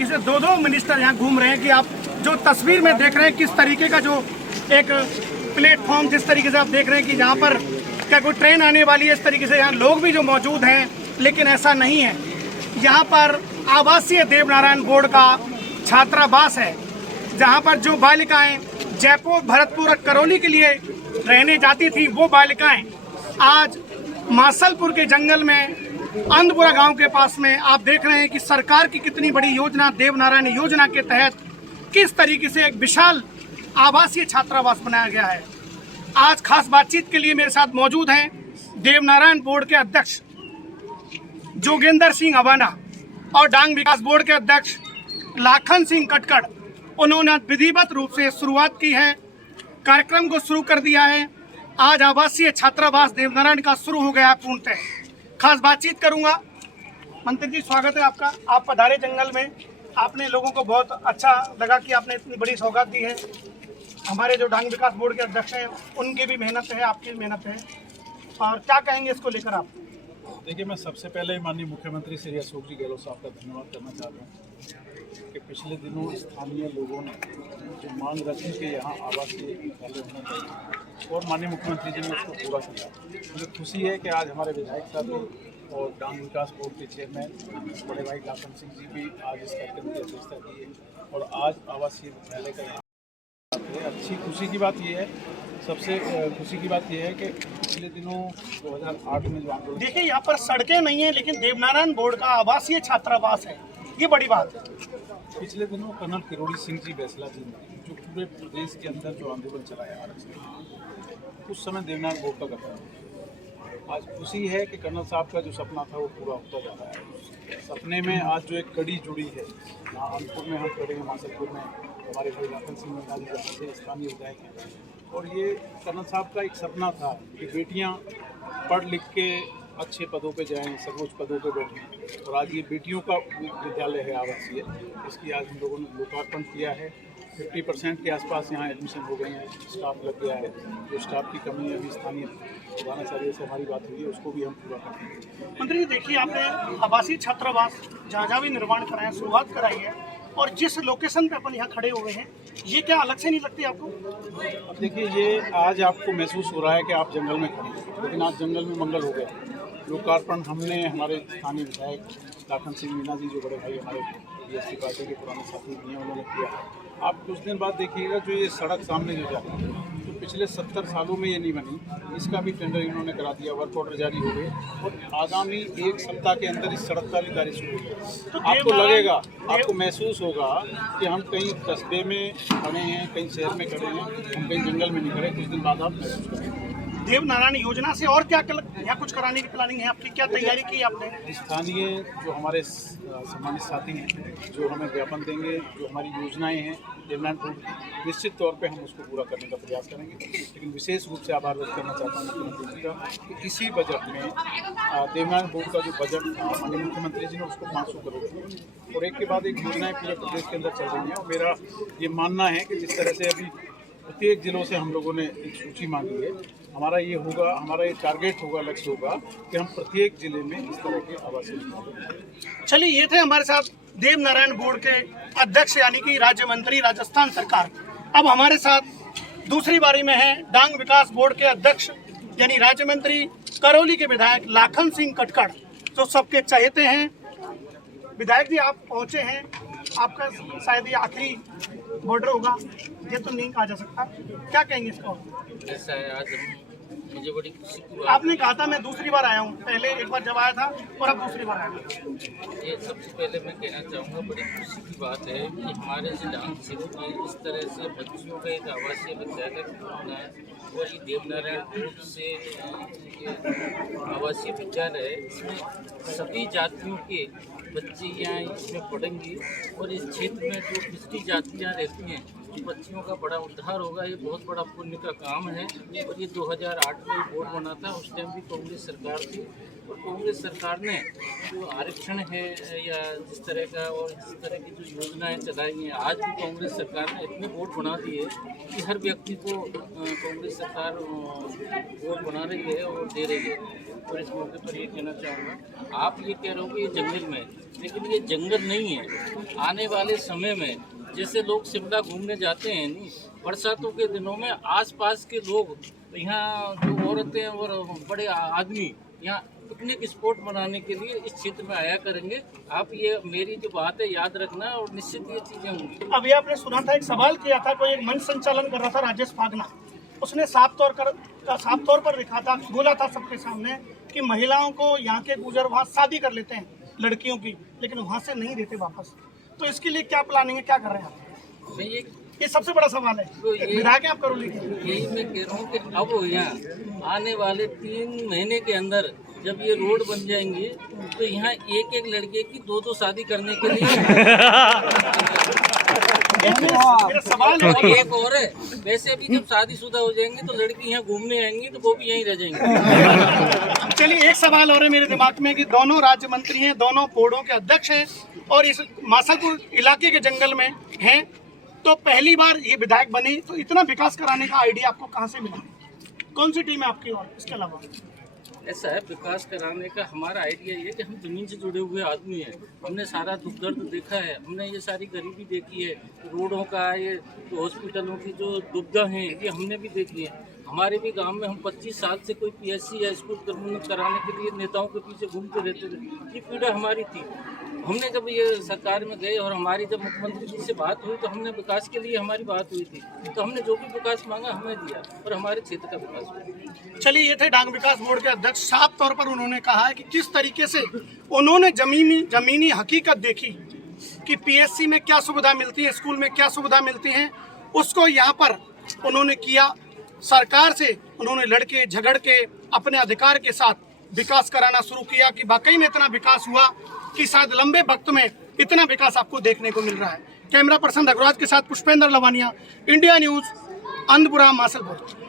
इसे दो मिनिस्टर यहाँ घूम रहे हैं कि आप जो तस्वीर में देख रहे हैं किस तरीके का जो एक प्लेटफॉर्म जिस तरीके से आप देख रहे हैं कि यहाँ पर क्या कोई ट्रेन आने वाली है, इस तरीके से यहाँ लोग भी जो मौजूद हैं, लेकिन ऐसा नहीं है। यहाँ पर आवासीय देवनारायण बोर्ड का छात्रावास है, जहाँ पर जो बालिकाएं जयपुर, भरतपुर और करौली के लिए रहने जाती थी, वो बालिकाएं आज मासलपुर के जंगल में अंधपुरा गांव के पास में आप देख रहे हैं कि सरकार की कितनी बड़ी योजना, देवनारायण योजना के तहत किस तरीके से एक विशाल आवासीय छात्रावास बनाया गया है। आज खास बातचीत के लिए मेरे साथ मौजूद हैं देवनारायण बोर्ड के अध्यक्ष जोगेंद्र सिंह अवाना और डांग विकास बोर्ड के अध्यक्ष लाखन सिंह कटकड़। उन्होंने विधिवत रूप से शुरुआत की है, कार्यक्रम को शुरू कर दिया है। आज आवासीय छात्रावास देवनारायण का शुरू हो गया पूर्णतः। खास बातचीत करूंगा। मंत्री जी, स्वागत है आपका। आप पधारे जंगल में, आपने लोगों को बहुत अच्छा लगा कि आपने इतनी बड़ी सौगात दी है। हमारे जो डांग विकास बोर्ड के अध्यक्ष हैं, उनकी भी मेहनत है, आपकी भी मेहनत है, और क्या कहेंगे इसको लेकर आप? देखिए, मैं सबसे पहले माननीय मुख्यमंत्री श्री अशोक जी गहलोत साहब का धन्यवाद करना चाहता हूँ कि पिछले दिनों स्थानीय लोगों ने जो मांग रखी कि यहाँ आवासीय विद्यालय होना चाहिए और माननीय मुख्यमंत्री जी ने उसको पूरा किया। मुझे खुशी है कि आज हमारे विधायक साहब और डांग विकास बोर्ड के चेयरमैन बड़े भाई लाखन सिंह जी भी आज इस कार्यक्रम की अध्यक्षता की है और आज आवासीय विद्यालय का यहाँ अच्छी खुशी की बात यह है, सबसे खुशी की बात यह है कि पिछले दिनों 2008 में जो आंदोलन, देखिए यहाँ पर सड़कें नहीं है, लेकिन देवनारायण बोर्ड का आवासीय छात्रावास है, ये बड़ी बात है। पिछले दिनों कर्नल किरोड़ी सिंह जी बैसला जी ने जो पूरे प्रदेश के अंदर जो आंदोलन चलाया आरक्षण, उस समय देवनारायण बोर्ड का गठन हुआ। आज खुशी है कि कर्नल साहब का जो सपना था वो पूरा होता जा रहा है। सपने में आज जो एक कड़ी जुड़ी है, यहाँ अनपुर में हम खड़े हैं, मासलपुर में हमारे भाई लाखन सिंह मीना जी जहाँ से स्थानीय विधायक हैं, और ये कर्नल साहब का एक सपना था कि बेटियां पढ़ लिख के अच्छे पदों पे जाएं, सर्वोच्च पदों पे बैठें, और आज ये बेटियों का विद्यालय है आवासीय, इसकी आज हम लोगों ने लोकार्पण किया है। 50% के आसपास यहाँ एडमिशन हो गए हैं, स्टाफ लग गया है। जो स्टाफ की कमी है अभी स्थानीय प्रधानाचार्य से हमारी बात हुई है, उसको भी हम पूरा करेंगे। मंत्री जी, देखिए आपने आवासीय छात्रावास जहाँ भी निर्माण कराया, शुरुआत कराई है, और जिस लोकेशन पे अपन यहाँ खड़े हुए हैं, ये क्या अलग से नहीं लगती आपको? अब देखिए, ये आज आपको महसूस हो रहा है कि आप जंगल में खड़े हैं, लेकिन आज जंगल में मंगल हो गया। लोकार्पण हमने हमारे स्थानीय विधायक लाखन सिंह मीना जी, जो बड़े भाई हमारे बीएसपी पार्टी के पुराने साथी भी हैं, उन्होंने किया। आप कुछ दिन बाद देखिएगा जो ये सड़क सामने जो जा रही है, तो पिछले 70 सालों में ये नहीं बनी, इसका भी टेंडर इन्होंने करा दिया, वर्क ऑर्डर जारी हो गए और आगामी 1 सप्ताह के अंदर इस सड़क का भी कार्य शुरू हो गया। तो आपको लगेगा, आपको महसूस होगा कि हम कहीं कस्बे में खड़े हैं, कहीं शहर में खड़े हैं, हम कहीं जंगल में नहीं खड़े। कुछ दिन बाद आप महसूस करेंगे। देवनारायण योजना से और क्या यहाँ कुछ कराने की प्लानिंग है आपकी? क्या तैयारी की आपने? स्थानीय जो हमारे सम्मानित साथी हैं, जो हमें ज्ञापन देंगे, जो हमारी योजनाएं हैं देवनारायण बोर्ड, निश्चित तौर पे हम उसको पूरा करने का प्रयास करेंगे। लेकिन विशेष रूप से आभार व्यक्त करना चाहता हूँ मुख्यमंत्री जी का कि इसी बजट में देवनारायण बोर्ड का जो बजट माननीय मुख्यमंत्री जी ने उसको 500 करोड़ और एक के बाद एक योजनाएं पूरे प्रदेश के अंदर चल रही हैं। और मेरा ये मानना है कि जिस तरह से अभी प्रत्येक जिलों से हम लोगों ने एक सूची मांगी है, हमारा ये होगा, हमारा ये टारगेट होगा, लक्ष्य होगा कि हम प्रत्येक जिले में इस तरह के आवासीय। चलिए, ये थे हमारे साथ देवनारायण बोर्ड के अध्यक्ष यानी कि राज्य मंत्री राजस्थान सरकार। अब हमारे साथ दूसरी बारी में है डांग विकास बोर्ड के अध्यक्ष यानी राज्य मंत्री करौली के विधायक लाखन सिंह कटकड़, जो सबके चहेते हैं। विधायक जी, आप पहुंचे हैं, आपका शायद ये आखिरी बॉर्डर होगा, ये तो नहीं कहा जा सकता, क्या कहेंगे इसको? ऐसा है, आज मुझे बड़ी खुशी की बात। आपने कहा था मैं दूसरी बार आया हूँ, पहले एक बार जब आया था और अब दूसरी बार आया। ये सबसे पहले मैं कहना चाहूँगा, बड़ी खुशी की बात है कि हमारे डांग जिले में इस तरह से बच्चियों का एक आवासीय विद्यालय होना है और ये देवनारायण बोर्ड से आवासीय विद्यालय है। इसमें सभी जातियों के बच्चे यहाँ इसमें पढ़ेंगे और इस क्षेत्र में जो पिछड़ी जातियाँ रहती हैं बच्चियों का बड़ा उद्धार होगा। ये बहुत बड़ा पुण्य का काम है। और ये 2008 में बोर्ड बना था, उस टाइम भी कांग्रेस सरकार थी, और कांग्रेस सरकार ने जो आरक्षण है या जिस तरह का और जिस तरह की जो योजनाएं चलाई हैं, आज भी कांग्रेस सरकार ने इतने बोर्ड बना दिए कि हर व्यक्ति को कांग्रेस सरकार बोर्ड बना रही है और दे रही है। और इस मौके पर ये कहना चाहूँगा, आप ये कह रहे हो कि ये जंगल में है, लेकिन ये जंगल नहीं है। आने वाले समय में जैसे लोग शिमला घूमने जाते हैं नहीं, बरसातों के दिनों में आसपास के लोग यहाँ जो औरतें और बड़े आदमी यहाँ पिकनिक स्पॉट बनाने के लिए इस क्षेत्र में आया करेंगे। आप ये मेरी जो बात है याद रखना, और निश्चित ये चीज़ें होंगी। अभी आपने सुना था, एक सवाल किया था, कोई एक मंच संचालन कर रहा था राजेश फागना, उसने साफ तौर पर लिखा था, बोला था सबके सामने कि महिलाओं को यहाँ के गुजर वहाँ शादी कर लेते हैं लड़कियों की, लेकिन वहाँ से नहीं देते वापस। तो इसके लिए क्या प्लानिंग है, क्या कर रहे हैं आप? मैं ये सबसे बड़ा सवाल है, विधायक आप करो। यही मैं कह रहा हूँ कि अब यहाँ आने वाले 3 महीने के अंदर जब ये रोड बन जाएंगे तो यहाँ एक लड़के की 2 शादी करने के लिए मेरा सवाल है, एक और है। वैसे भी जब शादीशुदा हो जाएंगे तो लड़की यहाँ घूमने आएंगी तो वो भी यहीं रह जाएंगे। चलिए, एक सवाल और है मेरे दिमाग में कि दोनों राज्य मंत्री हैं, दोनों बोर्डों के अध्यक्ष हैं और इस मासापुर इलाके के जंगल में हैं, तो पहली बार ये विधायक बनी, तो इतना विकास कराने का आइडिया आपको कहाँ से मिला? कौन सी टीम है आपकी? और इसके अलावा ऐसा है, विकास कराने का हमारा आइडिया ये कि हम ज़मीन से जुड़े हुए आदमी हैं। हमने सारा दुख दर्द देखा है, हमने ये सारी गरीबी देखी है, रोडों का, ये हॉस्पिटलों की जो दुविधा हैं ये हमने भी देखी है। हमारे भी गांव में हम 25 साल से कोई पीएससी या स्कूल कराने के लिए नेताओं के पीछे घूमते रहते थे। ये पीड़ा हमारी थी। हमने जब ये सरकार में गए और हमारी जब मुख्यमंत्री जी से बात हुई तो हमने विकास के लिए हमारी बात हुई थी, तो हमने जो भी विकास मांगा हमने दिया और हमारे क्षेत्र का विकास हुआ। चलिए, ये थे डांग विकास बोर्ड के अध्यक्ष। साफ तौर पर उन्होंने कहा है कि किस तरीके से उन्होंने जमीनी हकीकत देखी कि पीएससी में क्या सुविधा मिलती है, स्कूल में क्या सुविधा मिलती है, उसको यहाँ पर उन्होंने किया। सरकार से उन्होंने लड़के झगड़ के अपने अधिकार के साथ विकास कराना शुरू किया कि वाकई में इतना विकास हुआ कि शायद लंबे वक्त में इतना विकास आपको देखने को मिल रहा है। कैमरा पर्सन रघुराज के साथ पुष्पेंद्र लवानिया, इंडिया न्यूज, अंधपुरा, मासलपुर।